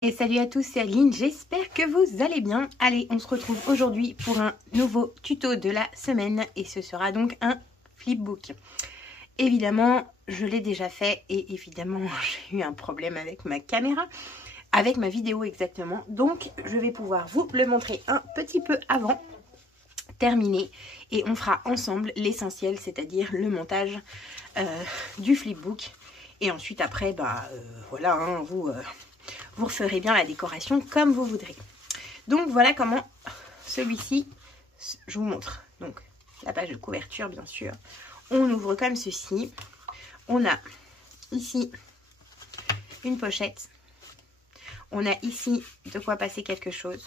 Et salut à tous, c'est Aline, j'espère que vous allez bien. Allez, on se retrouve aujourd'hui pour un nouveau tuto de la semaine et ce sera donc un flipbook. Évidemment, je l'ai déjà fait et évidemment, j'ai eu un problème avec ma caméra, avec ma vidéo exactement. Donc, je vais pouvoir vous le montrer un petit peu avant, terminé, et on fera ensemble l'essentiel, c'est-à-dire le montage du flipbook. Et ensuite, après, voilà, hein, vous referez bien la décoration comme vous voudrez. Donc voilà comment celui-ci, je vous montre. Donc la page de couverture bien sûr. On ouvre comme ceci. On a ici une pochette. On a ici de quoi passer quelque chose.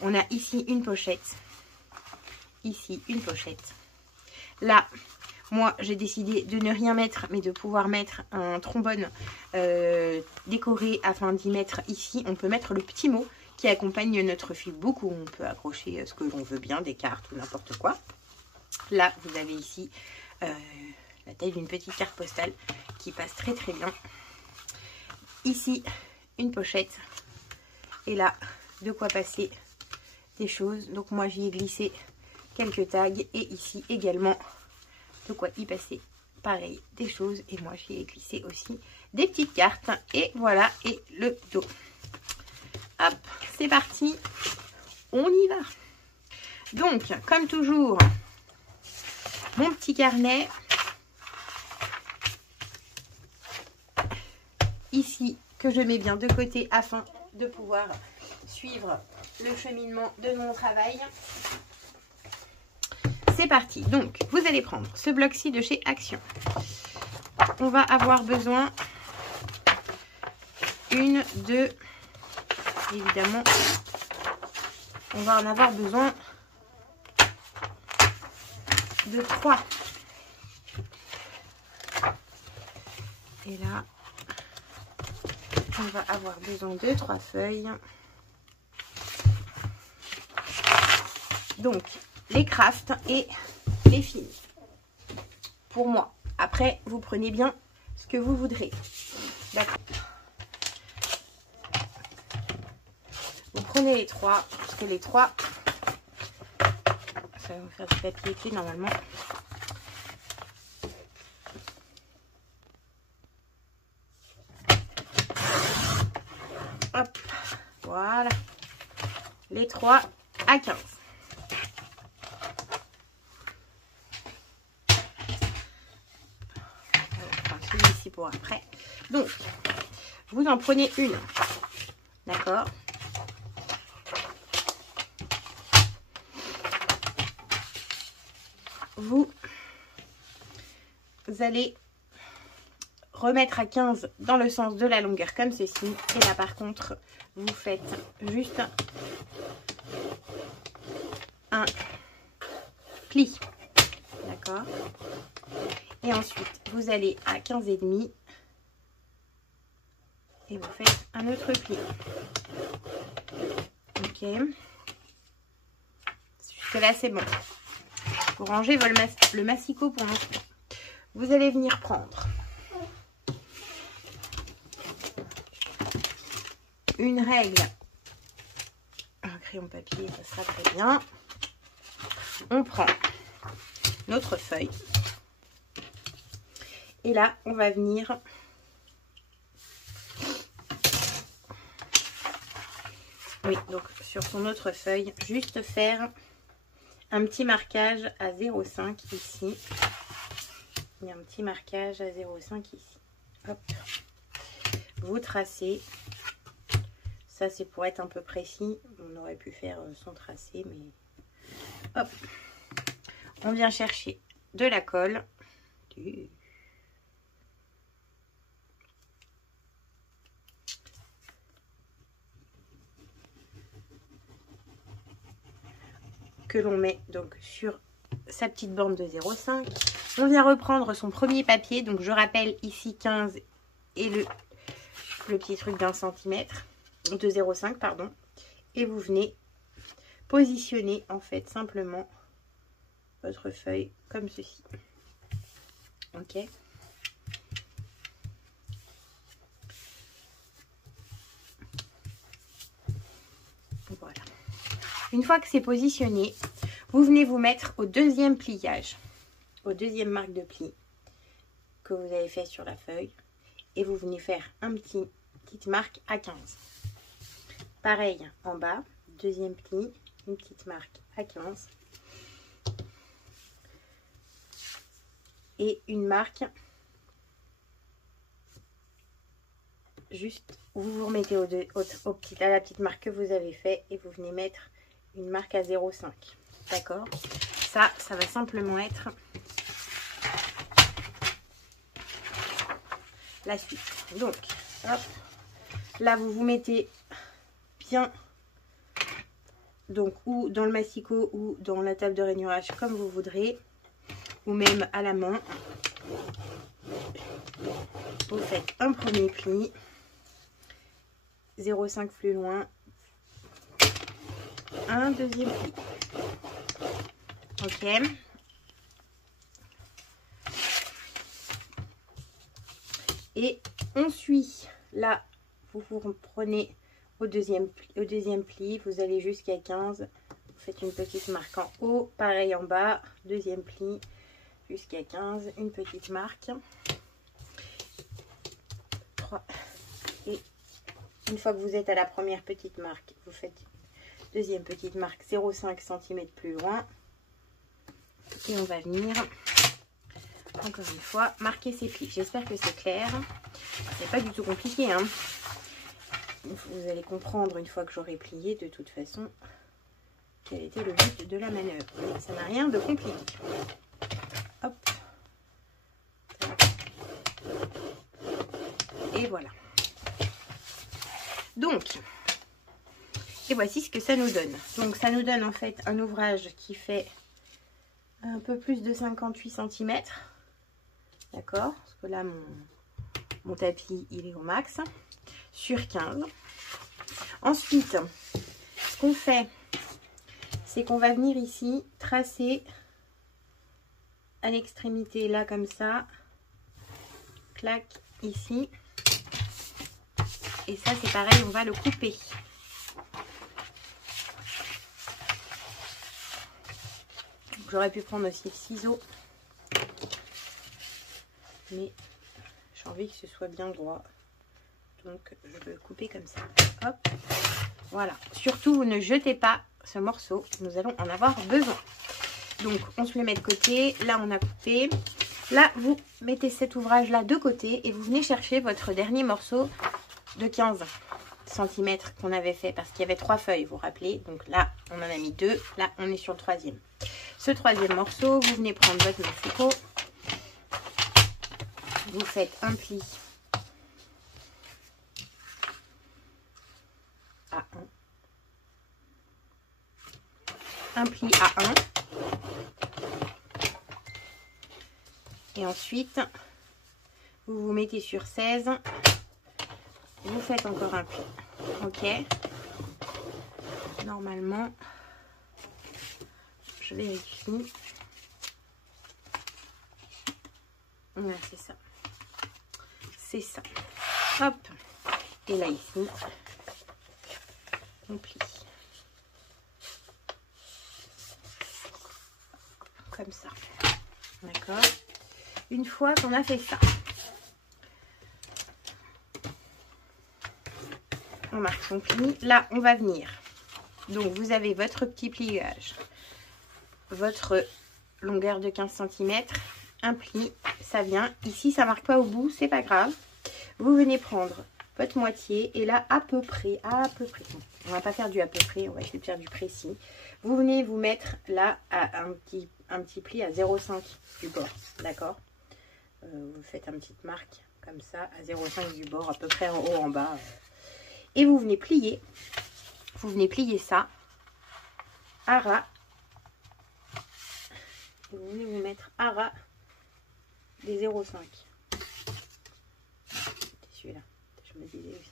On a ici une pochette. Ici une pochette. Là, moi, j'ai décidé de ne rien mettre, mais de pouvoir mettre un trombone décoré afin d'y mettre ici. On peut mettre le petit mot qui accompagne notre flipbook où on peut accrocher ce que l'on veut bien, des cartes ou n'importe quoi. Là, vous avez ici la taille d'une petite carte postale qui passe très très bien. Ici, une pochette. Et là, de quoi passer des choses. Donc moi, j'y ai glissé quelques tags et ici également de quoi y passer pareil des choses et moi j'y ai glissé aussi des petites cartes et voilà, et le dos. Hop, c'est parti, on y va. Donc comme toujours, mon petit carnet ici que je mets bien de côté afin de pouvoir suivre le cheminement de mon travail. C'est parti. Donc, vous allez prendre ce bloc-ci de chez Action. On va avoir besoin une, deux, évidemment, on va en avoir besoin de 3. Et là, on va avoir besoin de 3 feuilles. Donc, les crafts et les fils pour moi. Après, vous prenez bien ce que vous voudrez. D'accord. Vous prenez les 3, parce que les 3, ça va vous faire du papier écrit normalement. Hop, voilà. Les 3 à 15. Celui-ci pour après. Donc, vous en prenez une. D'accord. Vous allez remettre à 15 dans le sens de la longueur comme ceci. Et là, par contre, vous faites juste un pli. D'accord. Et ensuite, vous allez à 15,5 et vous faites un autre pli. Ok. Jusque là, c'est bon. Vous rangez le massicot pour l'instant. Vous allez venir prendre une règle. Un crayon papier, ça sera très bien. On prend notre feuille. Et là, on va venir donc sur son autre feuille, juste faire un petit marquage à 0,5 ici. Il y a un petit marquage à 0,5 ici. Hop. Vous tracez. Ça, c'est pour être un peu précis. On aurait pu faire sans tracer, mais hop. On vient chercher de la colle. Que l'on met donc sur sa petite bande de 0,5. On vient reprendre son premier papier. Donc, je rappelle ici 15 et le petit truc d'1 cm. De 0,5, pardon. Et vous venez positionner, en fait, simplement votre feuille comme ceci. Ok. Une fois que c'est positionné, vous venez vous mettre au deuxième pliage, au deuxième marque de pli que vous avez fait sur la feuille. Et vous venez faire petite marque à 15. Pareil en bas, deuxième pli, une petite marque à 15. Et une marque juste où vous vous remettez à la petite marque que vous avez fait et vous venez mettre une marque à 0,5. D'accord? Ça va simplement être la suite. Donc, hop, là vous vous mettez bien, donc ou dans le massicot ou dans la table de rainurage comme vous voudrez, ou même à la main. Vous faites un premier pli, 0,5 plus loin, un deuxième pli. Ok. Et on suit. Là, vous vous reprenez au deuxième pli. Vous allez jusqu'à 15. Vous faites une petite marque en haut. Pareil en bas. Deuxième pli jusqu'à 15. Une petite marque. 3. Et une fois que vous êtes à la première petite marque, vous faites deuxième petite marque 0,5 cm plus loin. Et on va venir... encore une fois, marquer ses plis. J'espère que c'est clair. C'est pas du tout compliqué, hein. Vous allez comprendre une fois que j'aurai plié de toute façon quel était le but de la manœuvre. Ça n'a rien de compliqué. Hop. Et voilà. Donc, et voici ce que ça nous donne. Donc ça nous donne en fait un ouvrage qui fait un peu plus de 58 cm. D'accord, parce que là mon tapis il est au max sur 15. Ensuite, ce qu'on fait, c'est qu'on va venir ici tracer à l'extrémité là comme ça, clac ici, et ça c'est pareil, on va le couper. J'aurais pu prendre aussi le ciseau, mais j'ai envie que ce soit bien droit, donc je vais le couper comme ça. Hop, voilà. Surtout, vous ne jetez pas ce morceau, nous allons en avoir besoin. Donc on se le met de côté. Là on a coupé. Là vous mettez cet ouvrage là de côté et vous venez chercher votre dernier morceau de 15 cm qu'on avait fait, parce qu'il y avait 3 feuilles, vous vous rappelez. Donc là on en a mis 2, là on est sur le troisième. Ce troisième morceau, vous venez prendre votre massicot, vous faites un pli à 1, un pli à 1, et ensuite vous vous mettez sur 16, vous faites encore un pli. Ok, normalement je vérifie. Voilà, c'est ça. C'est ça. Hop. Et là, ici, on plie. Comme ça. D'accord. Une fois qu'on a fait ça, on marque son pli. Là, on va venir. Donc, vous avez votre petit pliage, votre longueur de 15 cm, un pli, ça vient. Ici, ça marque pas au bout, c'est pas grave. Vous venez prendre votre moitié et là, à peu près, on va pas faire du à peu près, on va essayer de faire du précis. Vous venez vous mettre là à un petit pli à 0,5 du bord, d'accord. Vous faites une petite marque comme ça à 0,5 du bord, à peu près en haut, en bas. Et vous venez plier ça à ras. Vous venez vous mettre à ras des 0,5. Celui-là, je me disais aussi.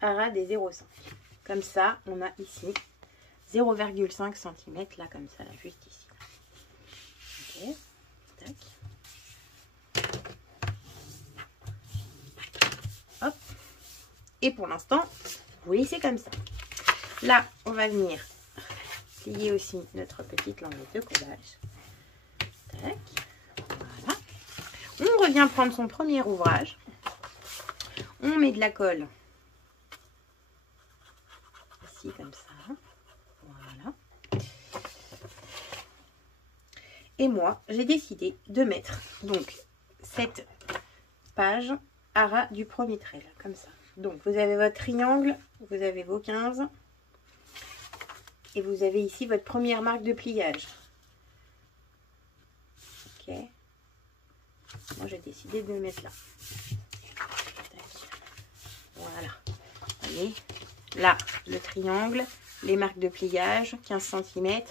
À ras des 0,5. Comme ça, on a ici 0,5 cm, là, comme ça, là, juste ici. Ok, tac. Hop. Et pour l'instant, vous laissez comme ça. Là, on va venir plier aussi notre petite languette de collage. Tac. Voilà. On revient prendre son premier ouvrage. On met de la colle. Ici, comme ça. Voilà. Et moi, j'ai décidé de mettre donc cette page à ras du premier trait, là, comme ça. Donc, vous avez votre triangle, vous avez vos 15. Et vous avez ici votre première marque de pliage. Ok. Moi, j'ai décidé de le mettre là. Voilà. Vous voyez, là, le triangle, les marques de pliage, 15 cm.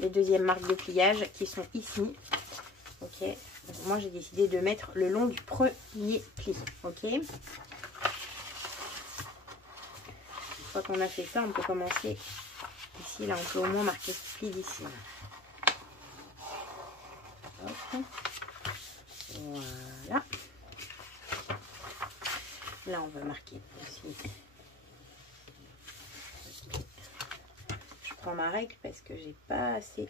Les deuxièmes marques de pliage qui sont ici. Ok. Donc, moi, j'ai décidé de mettre le long du premier pli. Ok. Une fois qu'on a fait ça, on peut commencer. Ici, là, on peut au moins marquer ce pli d'ici. Voilà. Là, on va marquer aussi. Je prends ma règle parce que j'ai pas assez.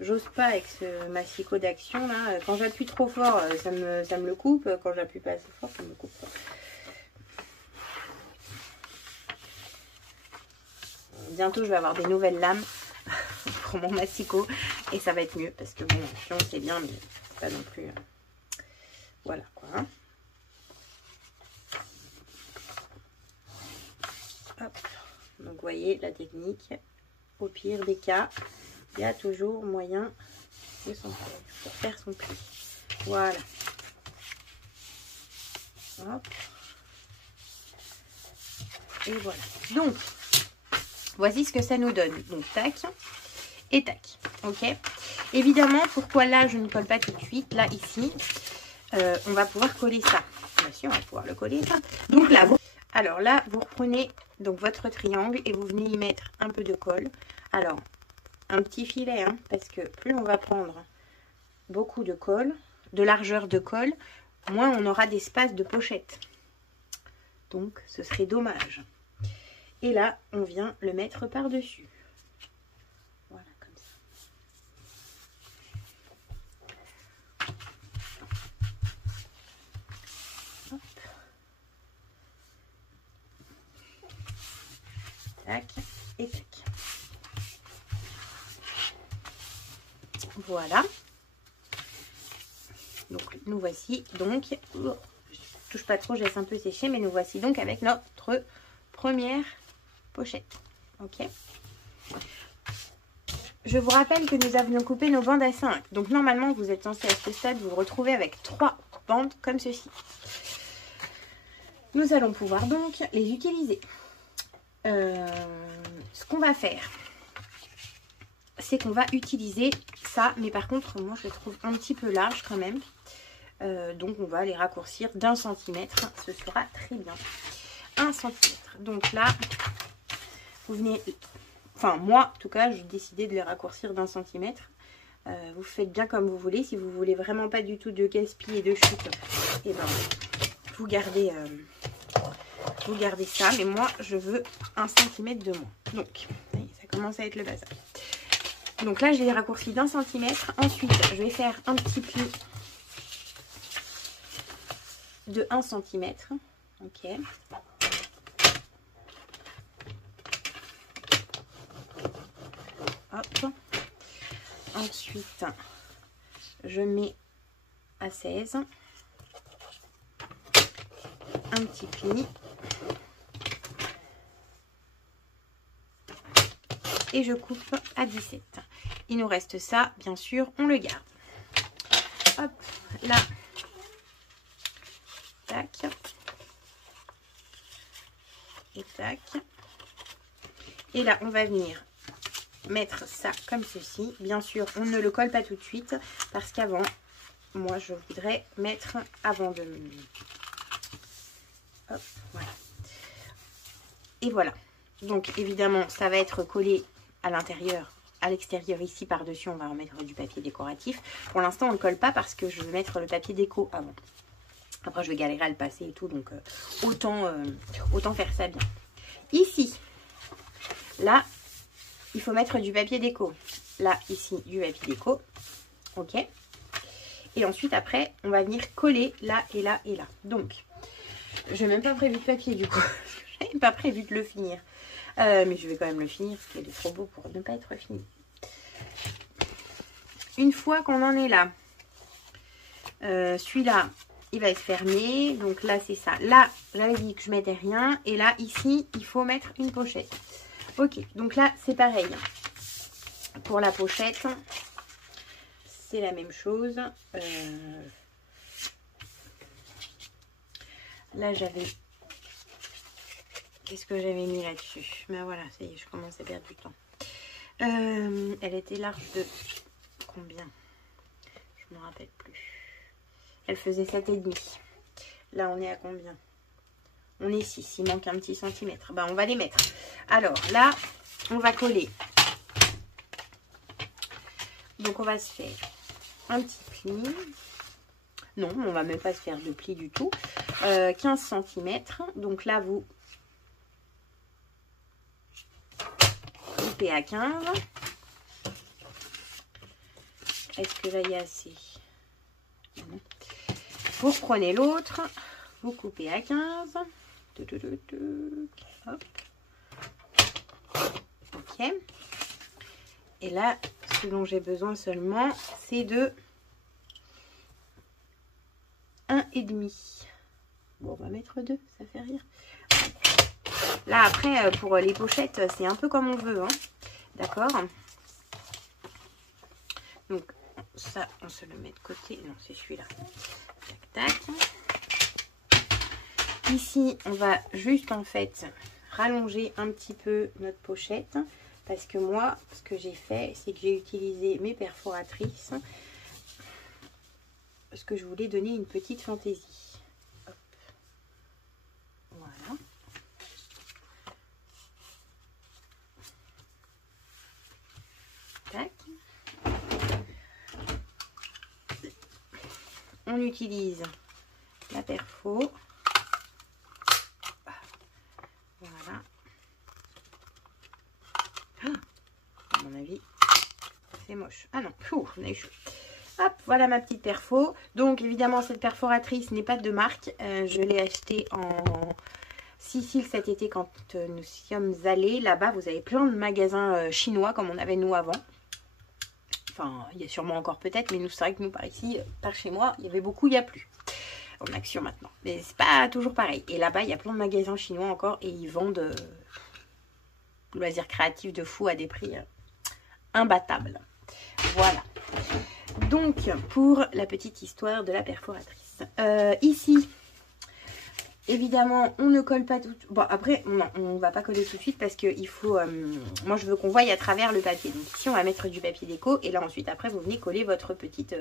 J'ose pas avec ce massicot d'action là. Quand j'appuie trop fort, ça me le coupe. Quand j'appuie pas assez fort, ça me coupe pas. Bientôt, je vais avoir des nouvelles lames pour mon massicot et ça va être mieux parce que bon, pion c'est bien, mais c'est pas non plus. Voilà quoi. Hop. Donc, vous voyez la technique. Au pire des cas, il y a toujours moyen de s'en faire pour faire son pli. Voilà. Hop. Et voilà. Donc, voici ce que ça nous donne. Donc, tac et tac. Ok. Évidemment, pourquoi là, je ne colle pas tout de suite. Là, ici, on va pouvoir coller ça. Bien sûr, on va pouvoir le coller ça. Donc là, alors là, vous reprenez donc votre triangle et vous venez y mettre un peu de colle. Alors, un petit filet, hein, parce que plus on va prendre beaucoup de colle, de largeur de colle, moins on aura d'espace de pochette. Donc, ce serait dommage. Et là, on vient le mettre par-dessus. Voilà, comme ça. Hop. Tac et tac. Voilà. Donc, nous voici donc... Je touche pas trop, je laisse un peu sécher, mais nous voici donc avec notre première pochette. Ok. Je vous rappelle que nous avions coupé nos bandes à 5. Donc normalement, vous êtes censé à ce stade vous retrouver avec 3 bandes comme ceci. Nous allons pouvoir donc les utiliser. Ce qu'on va faire, c'est qu'on va utiliser ça. Mais par contre, moi, je le trouve un petit peu large quand même. Donc, on va les raccourcir d'1 centimètre. Ce sera très bien. 1 centimètre. Donc là, vous venez... Enfin, moi, en tout cas, j'ai décidé de les raccourcir d'1 centimètre. Vous faites bien comme vous voulez. Si vous voulez vraiment pas du tout de gaspille et de chute, et ben, vous gardez ça. Mais moi, je veux 1 centimètre de moins. Donc, ça commence à être le bazar. Donc là, je les raccourcis d'1 centimètre. Ensuite, je vais faire un petit pli de 1 centimètre. Ok. Hop. Ensuite, je mets à 16. Un petit pli. Et je coupe à 17. Il nous reste ça, bien sûr, on le garde. Hop, là. Tac. Et tac. Et là, on va venir mettre ça comme ceci. Bien sûr, on ne le colle pas tout de suite parce qu'avant, moi, je voudrais mettre avant de... Hop, voilà. Et voilà. Donc, évidemment, ça va être collé à l'intérieur, à l'extérieur ici par-dessus. On va en mettre du papier décoratif. Pour l'instant, on ne colle pas parce que je vais mettre le papier déco avant. Après, je vais galérer à le passer et tout. Donc, autant faire ça bien. Ici, là, il faut mettre du papier déco. Là, ici, du papier déco. Ok. Et ensuite, après, on va venir coller là et là et là. Donc, je n'ai même pas prévu de papier du coup. Je n'avais pas prévu de le finir. Mais je vais quand même le finir parce qu'il est trop beau pour ne pas être fini. Une fois qu'on en est là, celui-là, il va se fermer. Donc là, c'est ça. Là, j'avais dit que je mettais rien. Et là, ici, il faut mettre une pochette. Ok, donc là, c'est pareil. Pour la pochette, c'est la même chose. Là, j'avais... Qu'est-ce que j'avais mis là-dessus? Ben voilà, ça y est, je commence à perdre du temps. Elle était large de combien? Je ne me rappelle plus. Elle faisait 7,5. Là, on est à combien? On est 6. Il manque un petit centimètre. Ben, on va les mettre. Alors, là, on va coller. Donc, on va se faire un petit pli. Non, on va même pas se faire de pli du tout. 15 cm. Donc là, vous coupez à 15. Est-ce que là, il y a assez? Vous reprenez l'autre. Vous coupez à 15. Hop. Ok. Et là, ce dont j'ai besoin seulement, c'est de 1,5. Bon, on va mettre 2, ça fait rire. Là, après, pour les pochettes, c'est un peu comme on veut. Hein. D'accord? Donc, ça, on se le met de côté. Non, c'est celui-là. Tac, tac. Ici, on va juste, en fait, rallonger un petit peu notre pochette. Parce que moi, ce que j'ai fait, c'est que j'ai utilisé mes perforatrices. Parce que je voulais donner une petite fantaisie. Hop. Voilà. Tac. On utilise la perfo. Voilà. À mon avis, c'est moche. Ah non, on a eu chaud. Hop, voilà ma petite perfo. Donc évidemment, cette perforatrice n'est pas de marque. Je l'ai achetée en Sicile cet été quand nous sommes allés. Là-bas, vous avez plein de magasins chinois comme on avait nous avant. Enfin, il y a sûrement encore peut-être, mais nous, c'est vrai que nous, par ici, par chez moi, il y avait beaucoup, il n'y a plus. En action maintenant. Mais c'est pas toujours pareil. Et là-bas, il y a plein de magasins chinois encore et ils vendent loisirs créatifs de fou à des prix imbattables. Voilà. Donc, pour la petite histoire de la perforatrice. Ici, évidemment, on ne colle pas tout. Bon, après, non, on ne va pas coller tout de suite parce qu'il faut... moi, je veux qu'on voie à travers le papier. Donc, ici, on va mettre du papier déco. Et là, ensuite, après, vous venez coller votre petite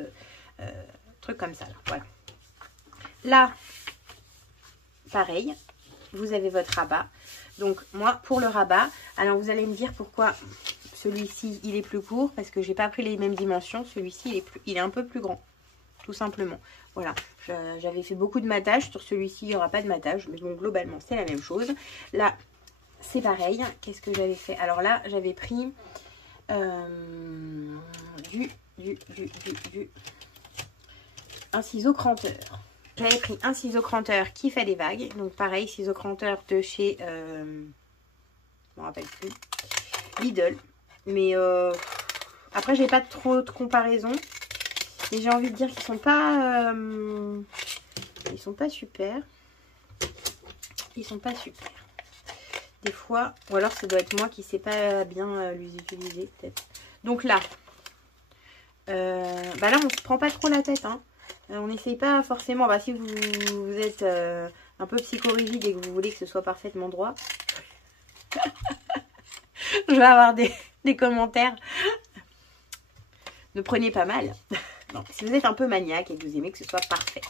truc comme ça. Là. Voilà. Là, pareil, vous avez votre rabat. Donc, moi, pour le rabat, alors vous allez me dire pourquoi celui-ci, il est plus court. Parce que j'ai pas pris les mêmes dimensions. Celui-ci, il est un peu plus grand. Tout simplement. Voilà. J'avais fait beaucoup de matage. Sur celui-ci, il n'y aura pas de matage. Mais bon, globalement, c'est la même chose. Là, c'est pareil. Qu'est-ce que j'avais fait? Alors là, j'avais pris un ciseau cranteur. J'avais pris un ciseau cranteur qui fait des vagues. Donc pareil, ciseau cranteur de chez... je me rappelle plus. Lidl. Mais après, j'ai pas trop de comparaison. Et j'ai envie de dire qu'ils sont pas... ils sont pas super. Ils sont pas super. Des fois... Ou alors ça doit être moi qui sais pas bien les utiliser peut-être. Donc là... bah là, on se prend pas trop la tête, hein. On n'essaye pas forcément, bah, si vous êtes un peu psychorigide et que vous voulez que ce soit parfaitement droit, je vais avoir des commentaires. Ne prenez pas mal. Non, si vous êtes un peu maniaque et que vous aimez que ce soit parfait,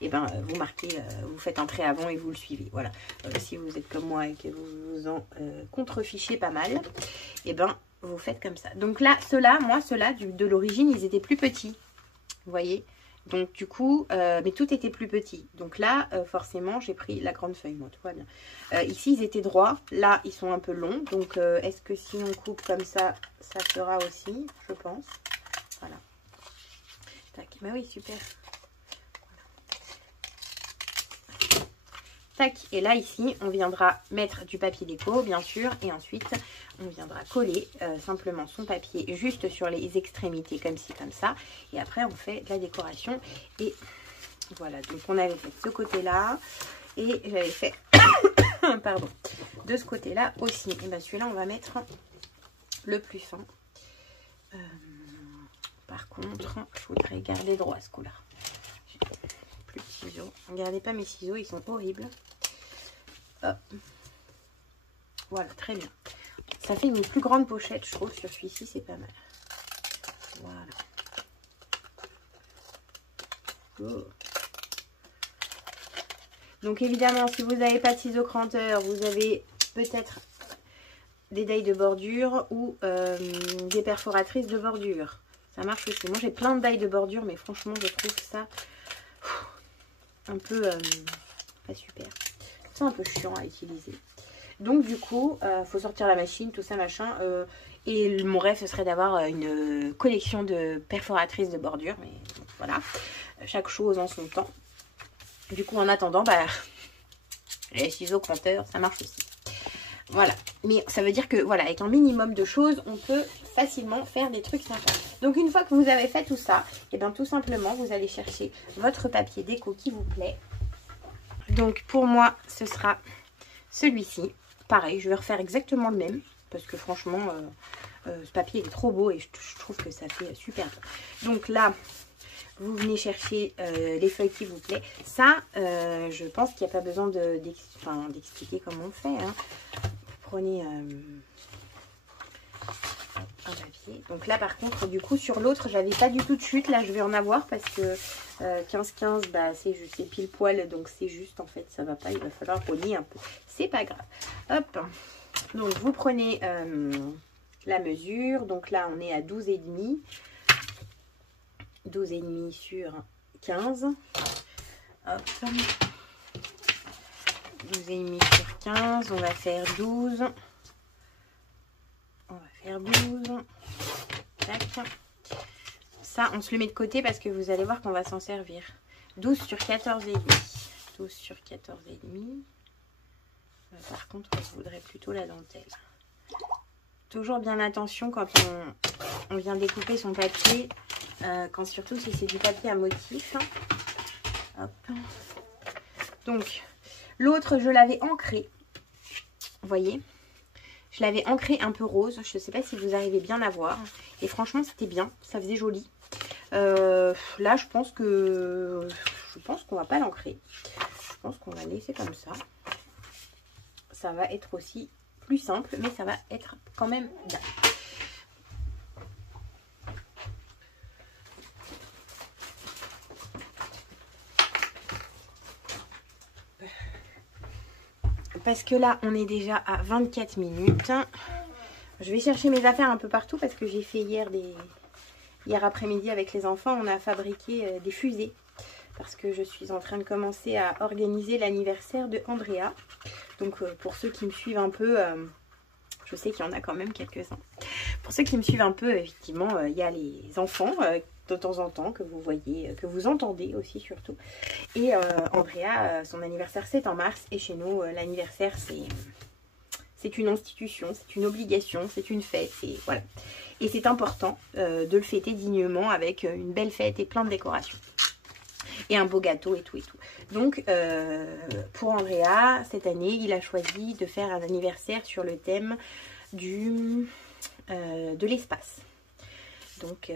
et ben vous marquez, vous faites un trait avant et vous le suivez. Voilà. Si vous êtes comme moi et que vous vous en contrefichez pas mal, et ben vous faites comme ça. Donc là, ceux-là, moi, ceux-là de l'origine, ils étaient plus petits. Vous voyez? Donc du coup, mais tout était plus petit. Donc là, forcément, j'ai pris la grande feuille. Moi, tout va bien. Ici, ils étaient droits. Là, ils sont un peu longs. Donc est-ce que si on coupe comme ça, ça fera aussi, je pense. Voilà. Tac. Bah oui, super. Tac. Et là, ici, on viendra mettre du papier déco, bien sûr. Et ensuite, on viendra coller simplement son papier juste sur les extrémités, comme ci, comme ça. Et après, on fait de la décoration. Et voilà. Donc, on avait fait ce côté-là. Et j'avais fait, pardon, de ce côté-là aussi. Et bien, celui-là, on va mettre le plus fin. Par contre, je voudrais garder droit ce coup-là. Plus de ciseaux. Regardez pas mes ciseaux, ils sont horribles. Hop. Voilà, très bien. Ça fait une plus grande pochette, je trouve, sur celui-ci, c'est pas mal. Voilà. Oh. Donc évidemment, si vous n'avez pas de ciseaux cranteurs, vous avez peut-être des dailles de bordure ou des perforatrices de bordure. Ça marche aussi. Moi, j'ai plein de dailles de bordure, mais franchement, je trouve ça un peu pas super. C'est un peu chiant à utiliser. Donc du coup, faut sortir la machine, tout ça, machin. Et mon rêve, ce serait d'avoir une collection de perforatrices de bordure. Mais voilà, chaque chose en son temps. Du coup, en attendant, bah, les ciseaux cranteurs, ça marche aussi. Voilà. Mais ça veut dire que, voilà, avec un minimum de choses, on peut facilement faire des trucs sympas. Donc, une fois que vous avez fait tout ça, et bien tout simplement, vous allez chercher votre papier déco qui vous plaît. Donc, pour moi, ce sera celui-ci. Pareil, je vais refaire exactement le même. Parce que franchement, ce papier il est trop beau et je trouve que ça fait super bien. Donc là, vous venez chercher les feuilles qui vous plaît. Ça, je pense qu'il n'y a pas besoin d'expliquer comment on fait. Hein. Vous prenez un papier. Donc là, par contre, du coup, sur l'autre, j'avais pas du tout de chute. Là, je vais en avoir parce que 15-15, bah, c'est pile poil. Donc c'est juste, en fait, ça va pas. Il va falloir relier un peu. C'est pas grave. Hop. Donc, vous prenez la mesure. Donc là, on est à 12,5. 12,5 sur 15. Hop. 12,5 sur 15. On va faire 12. On va faire 12. Tac. Ça, on se le met de côté parce que vous allez voir qu'on va s'en servir. 12 sur 14,5. 12 sur 14,5. Par contre, je voudrais plutôt la dentelle. Toujours bien attention quand on vient découper son papier. Surtout si c'est du papier à motif. Hop. Donc, l'autre, je l'avais ancré. Vous voyez, je l'avais ancré un peu rose. Je ne sais pas si vous arrivez bien à voir. Et franchement, c'était bien. Ça faisait joli. Là, je pense qu'on va pas l'ancrer. Je pense qu'on va laisser comme ça. Ça va être aussi plus simple, mais ça va être quand même bien. Parce que là, on est déjà à 24 minutes. Je vais chercher mes affaires un peu partout parce que j'ai fait hier après-midi avec les enfants. On a fabriqué des fusées parce que je suis en train de commencer à organiser l'anniversaire de Andrea. Donc pour ceux qui me suivent un peu, je sais qu'il y en a quand même quelques-uns. Pour ceux qui me suivent un peu, effectivement, il y a les enfants de temps en temps que vous voyez, que vous entendez aussi surtout. Et Andrea, son anniversaire c'est en mars. Et chez nous, l'anniversaire c'est une institution, c'est une obligation, c'est une fête. Voilà. Et c'est important de le fêter dignement avec une belle fête et plein de décorations. Et un beau gâteau et tout et tout. Donc pour Andrea, cette année, il a choisi de faire un anniversaire sur le thème de l'espace. Donc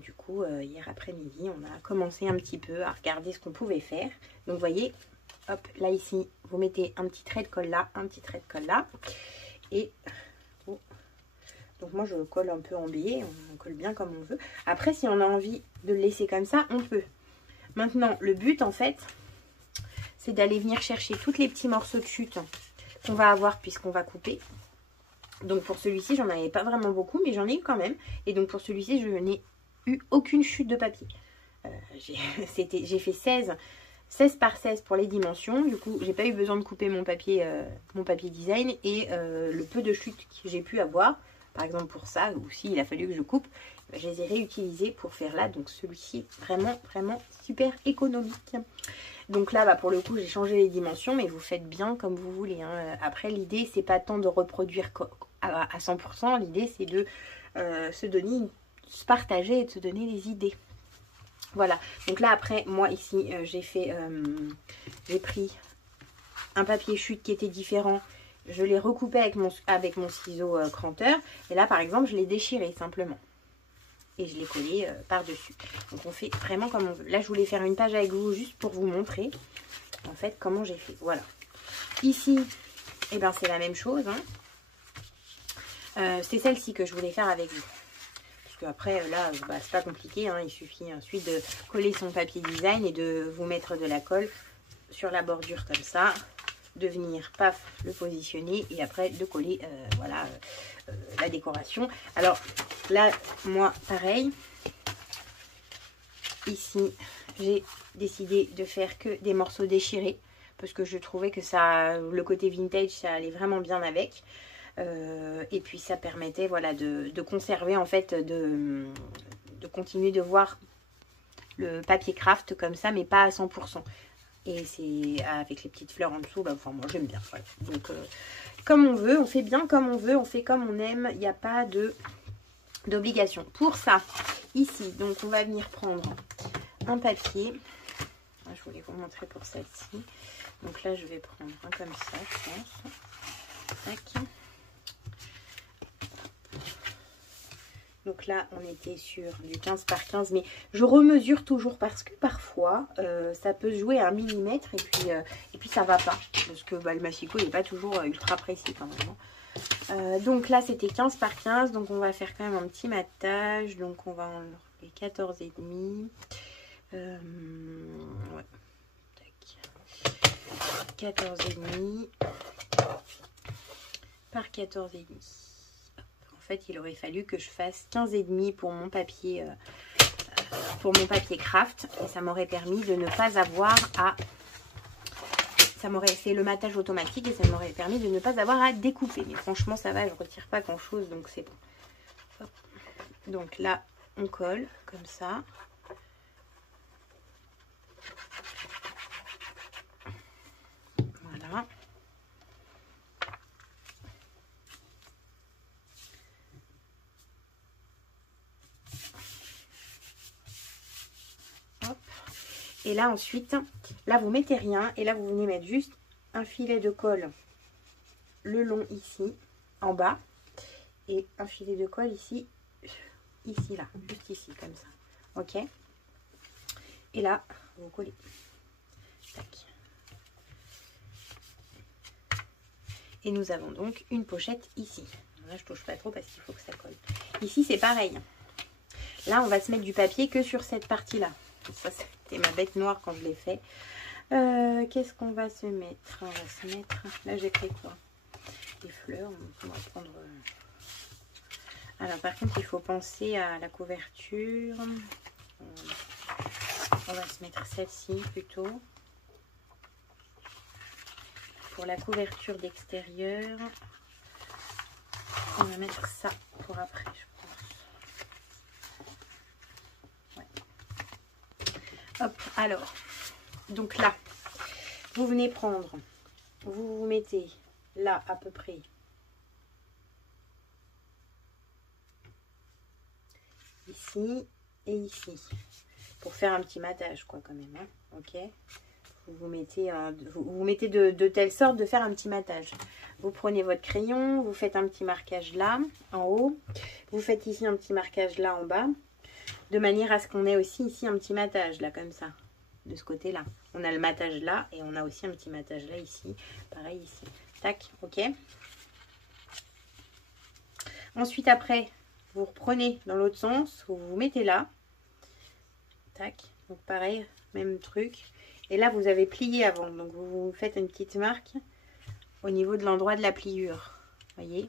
du coup, hier après-midi, on a commencé un petit peu à regarder ce qu'on pouvait faire. Donc vous voyez, hop, là ici, vous mettez un petit trait de colle là, un petit trait de colle là. Et oh. Donc moi, je colle un peu en biais, on colle bien comme on veut. Après, si on a envie de le laisser comme ça, on peut. Maintenant, le but, en fait, c'est d'aller venir chercher tous les petits morceaux de chute qu'on va avoir puisqu'on va couper. Donc, pour celui-ci, j'en avais pas vraiment beaucoup, mais j'en ai eu quand même. Et donc, pour celui-ci, je n'ai eu aucune chute de papier. J'ai fait 16 par 16 pour les dimensions. Du coup, j'ai pas eu besoin de couper mon papier design. Et le peu de chutes que j'ai pu avoir, par exemple pour ça, ou s'il a fallu que je coupe, je les ai réutilisés pour faire là. Donc celui-ci est vraiment, vraiment super économique. Donc là, pour le coup, j'ai changé les dimensions, mais vous faites bien comme vous voulez. Hein. Après, l'idée, c'est pas tant de reproduire à 100%. L'idée, c'est de se partager et de se donner des idées. Voilà. Donc là, après, moi, ici, j'ai pris un papier chute qui était différent. Je l'ai recoupé avec mon ciseau cranteur. Et là, par exemple, je l'ai déchiré simplement. Et je l'ai collé par-dessus. Donc on fait vraiment comme on veut. Là, je voulais faire une page avec vous juste pour vous montrer en fait comment j'ai fait. Voilà. Ici, eh ben, c'est la même chose. Hein. C'est celle-ci que je voulais faire avec vous. Parce qu'après, là, c'est pas compliqué. Hein. Il suffit ensuite de coller son papier design et de vous mettre de la colle sur la bordure comme ça. De venir, paf, le positionner et après de coller, la décoration. Alors là, moi, pareil. Ici, j'ai décidé de faire que des morceaux déchirés parce que je trouvais que ça, le côté vintage, ça allait vraiment bien avec. Et puis ça permettait, voilà, de conserver en fait, de continuer de voir le papier craft comme ça, mais pas à 100%. Et c'est avec les petites fleurs en dessous, enfin moi j'aime bien. Voilà. Donc comme on veut, on fait bien comme on veut, on fait comme on aime, il n'y a pas d'obligation. Pour ça, ici, donc on va venir prendre un papier. Je voulais vous montrer pour celle-ci. Donc là je vais prendre un comme ça, je pense. Tac. Donc là, on était sur du 15 par 15, mais je remesure toujours parce que parfois, ça peut se jouer à 1 millimètre et puis ça va pas. Parce que le massicot n'est pas toujours ultra précis quand même. Donc là, c'était 15 par 15, donc on va faire quand même un petit matage. Donc on va enlever 14,5. Ouais. Tac. 14,5 par 14,5. En fait, il aurait fallu que je fasse 15,5 pour mon papier craft. Et ça m'aurait permis de ne pas avoir à... Ça m'aurait fait le matage automatique et ça m'aurait permis de ne pas avoir à découper. Mais franchement, ça va, je ne retire pas grand-chose, donc c'est bon. Hop. Donc là, on colle comme ça. Voilà. Et là ensuite, là vous mettez rien et là vous venez mettre juste un filet de colle le long ici, en bas, et un filet de colle ici, là, juste ici, comme ça. Ok? Et là, vous collez. Tac. Et nous avons donc une pochette ici. Là, je touche pas trop parce qu'il faut que ça colle. Ici, c'est pareil. Là, on va se mettre du papier que sur cette partie-là. Ça, c'était ma bête noire quand je l'ai fait. Qu'est-ce qu'on va se mettre? On va se mettre... Là, j'ai pris quoi? Des fleurs. On va prendre... Alors, par contre, il faut penser à la couverture. On va se mettre celle-ci plutôt. Pour la couverture d'extérieur, on va mettre ça pour après, je pense. Ouais. Hop, alors, donc là, vous venez prendre, vous vous mettez là à peu près ici et ici, pour faire un petit matage, quoi, quand même, hein. Ok. Vous mettez de telle sorte de faire un petit matage. Vous prenez votre crayon, vous faites un petit marquage là, en haut. Vous faites ici un petit marquage là, en bas. De manière à ce qu'on ait aussi ici un petit matage là, comme ça. De ce côté-là. On a le matage là et on a aussi un petit matage là, ici. Pareil ici. Tac, ok. Ensuite, après, vous reprenez dans l'autre sens. Vous vous mettez là. Tac. Donc pareil, même truc. Et là, vous avez plié avant. Donc, vous faites une petite marque au niveau de l'endroit de la pliure. Vous voyez?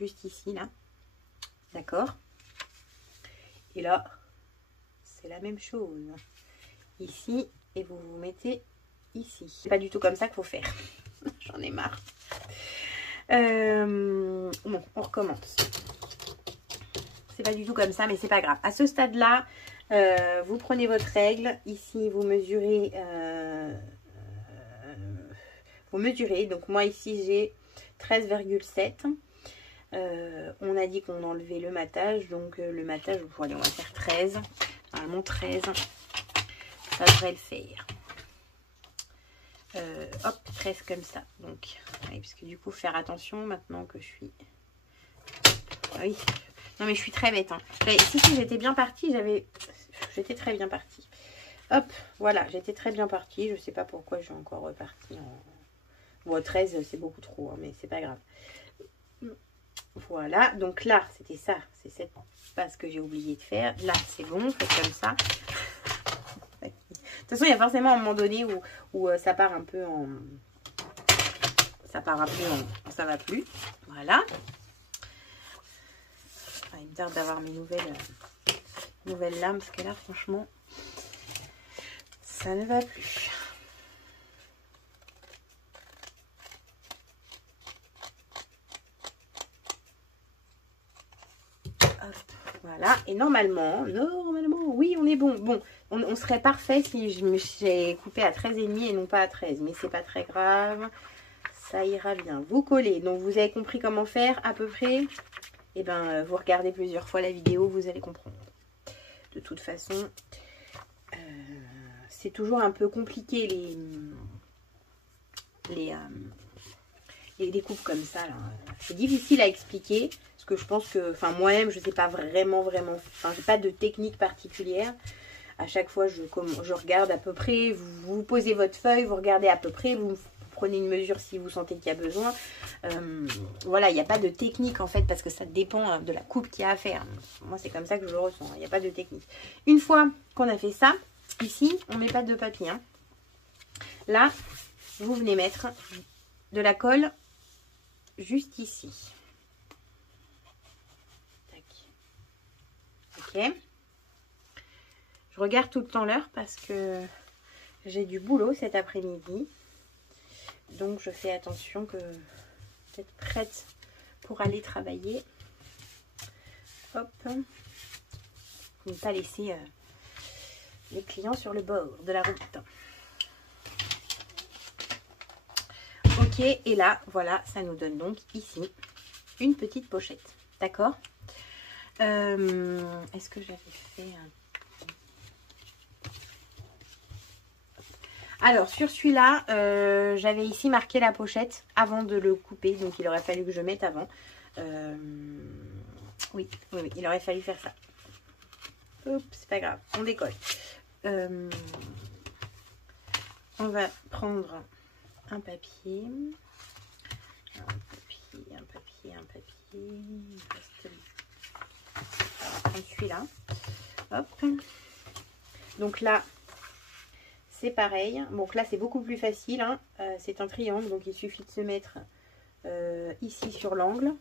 Juste ici, là. D'accord? Et là, c'est c'est la même chose. Ici, et vous vous mettez ici. C'est pas du tout comme ça qu'il faut faire. J'en ai marre. Bon, on recommence. C'est pas du tout comme ça, mais c'est pas grave. À ce stade-là, vous prenez votre règle. Ici, vous mesurez. Donc moi ici, j'ai 13,7. On a dit qu'on enlevait le matage. Donc le matage, on va faire 13. Normalement 13. Ça devrait le faire. Hop, 13 comme ça. Donc, oui, parce que du coup, faire attention maintenant que je suis... Ah oui. Non, mais je suis très bête. Hein. Si, j'étais bien partie. J'étais très bien partie. Hop, voilà, j'étais très bien partie. Je sais pas pourquoi je suis encore repartie en... Bon, 13, c'est beaucoup trop, hein, mais c'est pas grave. Voilà, donc là, c'était ça. C'est cette base que j'ai oublié de faire. Là, c'est bon, faites comme ça. De toute façon, il y a forcément un moment donné où ça part un peu en... Ça part un peu en... Ça va plus. Voilà. Ah, il me tarde d'avoir mes nouvelles lames, parce que là, franchement, ça ne va plus. Hop, voilà. Et normalement, oui, on est bon. Bon, on serait parfait si j'ai coupé à 13,5 et non pas à 13. Mais c'est pas très grave. Ça ira bien. Vous collez. Donc, vous avez compris comment faire à peu près. Et ben, vous regardez plusieurs fois la vidéo, vous allez comprendre. De toute façon, c'est toujours un peu compliqué les découpes comme ça. C'est difficile à expliquer. Parce que je pense que, enfin, moi-même, je ne sais pas vraiment, enfin, j'ai pas de technique particulière. À chaque fois, je regarde à peu près. Vous posez votre feuille, vous regardez à peu près, vous prenez une mesure si vous sentez qu'il y a besoin. Voilà, il n'y a pas de technique en fait, parce que ça dépend de la coupe qu'il y a à faire. Moi, c'est comme ça que je le ressens. Il n'y a pas de technique. Une fois qu'on a fait ça, ici, on ne met pas de papier. Hein. Là, vous venez mettre de la colle juste ici. Tac. Ok. Je regarde tout le temps l'heure parce que j'ai du boulot cet après-midi. Donc, je fais attention que d'être prête pour aller travailler. Hop. Ne pas laisser les clients sur le bord de la route. Ok, et là, voilà, ça nous donne donc ici une petite pochette. D'accord. Est-ce que j'avais fait un... Alors, sur celui-là, j'avais ici marqué la pochette avant de le couper. Donc, il aurait fallu que je mette avant. Oui, il aurait fallu faire ça. Oups, c'est pas grave, on décolle. On va prendre un papier. Un papier. On va prendre celui-là. Hop. Donc là, c'est pareil. Donc là, c'est beaucoup plus facile. Hein. C'est un triangle, donc il suffit de se mettre ici sur l'angle.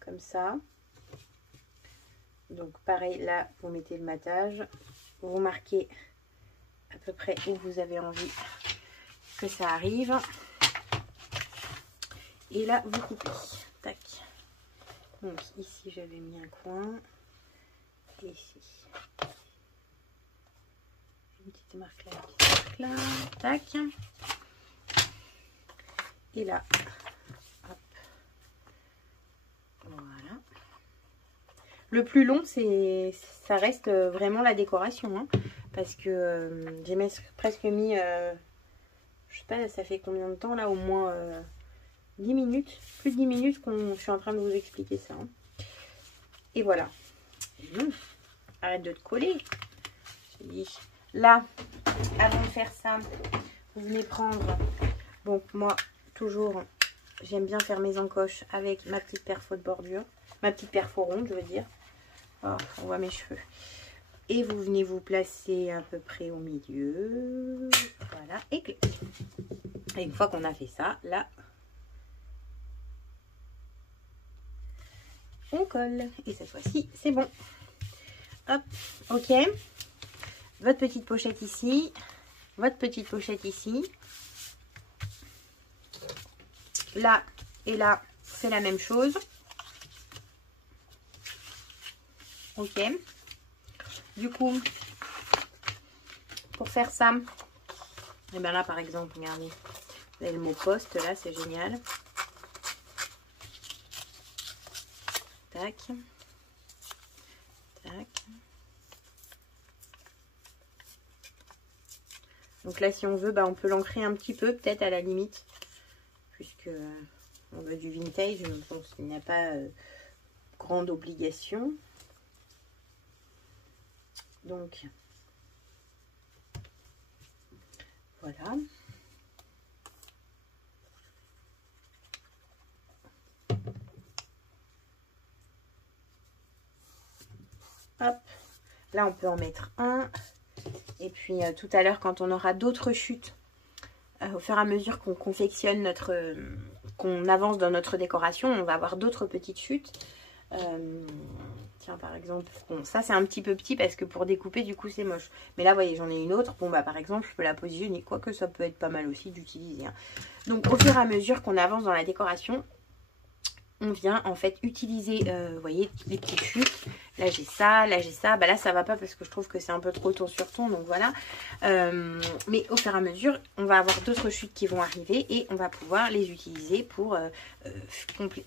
Comme ça. Donc pareil, là, vous mettez le matage. Vous marquez à peu près où vous avez envie que ça arrive. Et là, vous coupez. Tac. Donc ici, j'avais mis un coin. Et ici. Une petite marque là, une petite marque là. Tac. Et là, hop. Voilà. Le plus long, ça reste vraiment la décoration. Hein, parce que j'ai presque mis, je sais pas, ça fait combien de temps là, au moins 10 minutes, plus de 10 minutes que je suis en train de vous expliquer ça. Hein. Et voilà. Arrête de te coller. Là, avant de faire ça, vous venez prendre, bon, moi, toujours, j'aime bien faire mes encoches avec ma petite perfo de bordure, ma petite perfo ronde, je veux dire. Oh, on voit mes cheveux. Et vous venez vous placer à peu près au milieu. Voilà, et clic. Et une fois qu'on a fait ça, là, on colle. Et cette fois-ci, c'est bon. Hop, ok. Votre petite pochette ici. Votre petite pochette ici. Là et là, c'est la même chose. Ok. Du coup, pour faire ça, et bien là par exemple, regardez, vous avez le mot poste là, c'est génial. Tac. Tac. Donc là, si on veut, bah, on peut l'ancrer un petit peu, peut-être à la limite, puisque on veut du vintage, je pense qu'il n'y a pas grande obligation. Donc, voilà. Hop, là on peut en mettre un. Et puis tout à l'heure, quand on aura d'autres chutes, au fur et à mesure qu'on confectionne notre, qu'on avance dans notre décoration, on va avoir d'autres petites chutes. Tiens, par exemple, bon, ça c'est un petit peu petit parce que pour découper, du coup, c'est moche. Mais là, vous voyez, j'en ai une autre. Bon, bah, par exemple, je peux la positionner, quoique ça peut être pas mal aussi d'utiliser. Hein. Donc, au fur et à mesure qu'on avance dans la décoration, on vient en fait utiliser, vous voyez, les petites chutes. Là, j'ai ça, là, j'ai ça. Bah, là, ça va pas parce que je trouve que c'est un peu trop ton sur ton. Donc, voilà. Mais au fur et à mesure, on va avoir d'autres chutes qui vont arriver et on va pouvoir les utiliser pour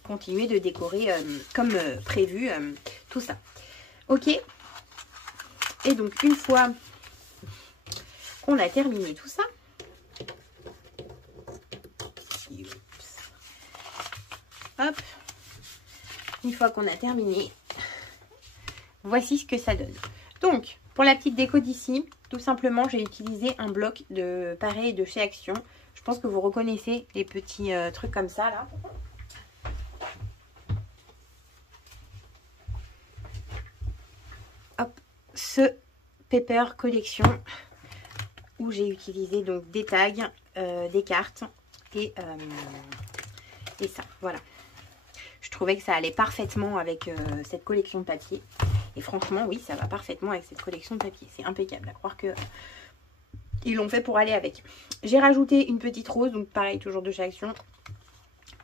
continuer de décorer comme prévu tout ça. Ok. Et donc, une fois qu'on a terminé tout ça, hop, une fois qu'on a terminé, voici ce que ça donne. Donc, pour la petite déco d'ici, tout simplement, j'ai utilisé un bloc de pareil de chez Action. Je pense que vous reconnaissez les petits trucs comme ça, là. Hop, ce Paper Collection, où j'ai utilisé donc des tags, des cartes et ça, voilà. Je trouvais que ça allait parfaitement avec cette collection de papier. Et franchement, oui, ça va parfaitement avec cette collection de papier. C'est impeccable, à croire que ils l'ont fait pour aller avec. J'ai rajouté une petite rose, donc pareil, toujours de chez Action.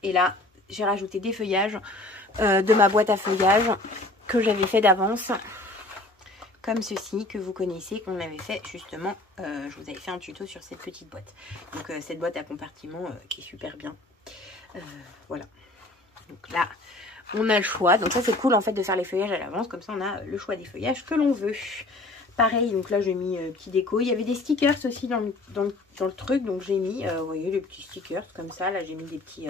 Et là, j'ai rajouté des feuillages de ma boîte à feuillage que j'avais fait d'avance. Comme ceci, que vous connaissez, qu'on avait fait justement. Je vous avais fait un tuto sur cette petite boîte. Donc cette boîte à compartiment qui est super bien. Voilà. Donc là, on a le choix. Donc ça, c'est cool en fait de faire les feuillages à l'avance. Comme ça, on a le choix des feuillages que l'on veut. Pareil, donc là, j'ai mis petit déco. Il y avait des stickers aussi dans le truc. Donc j'ai mis, vous voyez, les petits stickers comme ça. Là, j'ai mis des petits...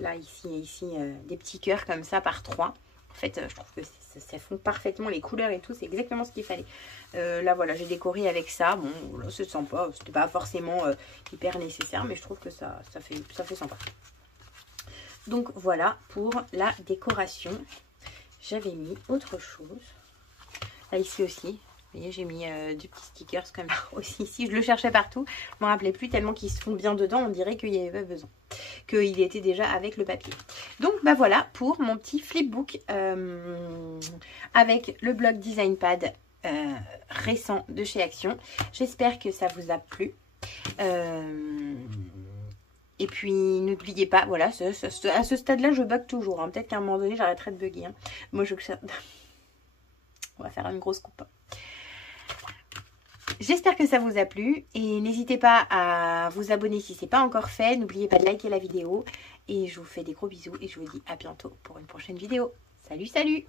là, ici, des petits cœurs comme ça par 3. En fait, je trouve que ça fond parfaitement les couleurs et tout. C'est exactement ce qu'il fallait. Là, voilà, j'ai décoré avec ça. Bon, là, c'est sympa. C'était pas forcément hyper nécessaire. Mais je trouve que ça fait sympa. Donc voilà pour la décoration. J'avais mis autre chose. Là ici aussi, vous voyez, j'ai mis du petits stickers comme ça aussi. Ici, je le cherchais partout. Je ne me rappelais plus tellement qu'ils se font bien dedans. On dirait qu'il n'y avait pas besoin. Qu'il était déjà avec le papier. Donc bah voilà pour mon petit flipbook avec le bloc design pad récent de chez Action. J'espère que ça vous a plu. Et puis, n'oubliez pas, voilà, à ce stade-là, je bug toujours. Hein. Peut-être qu'à un moment donné, j'arrêterai de bugger. Hein. Moi, on va faire une grosse coupe. J'espère que ça vous a plu. Et n'hésitez pas à vous abonner si ce n'est pas encore fait. N'oubliez pas de liker la vidéo. Et je vous fais des gros bisous. Et je vous dis à bientôt pour une prochaine vidéo. Salut, salut!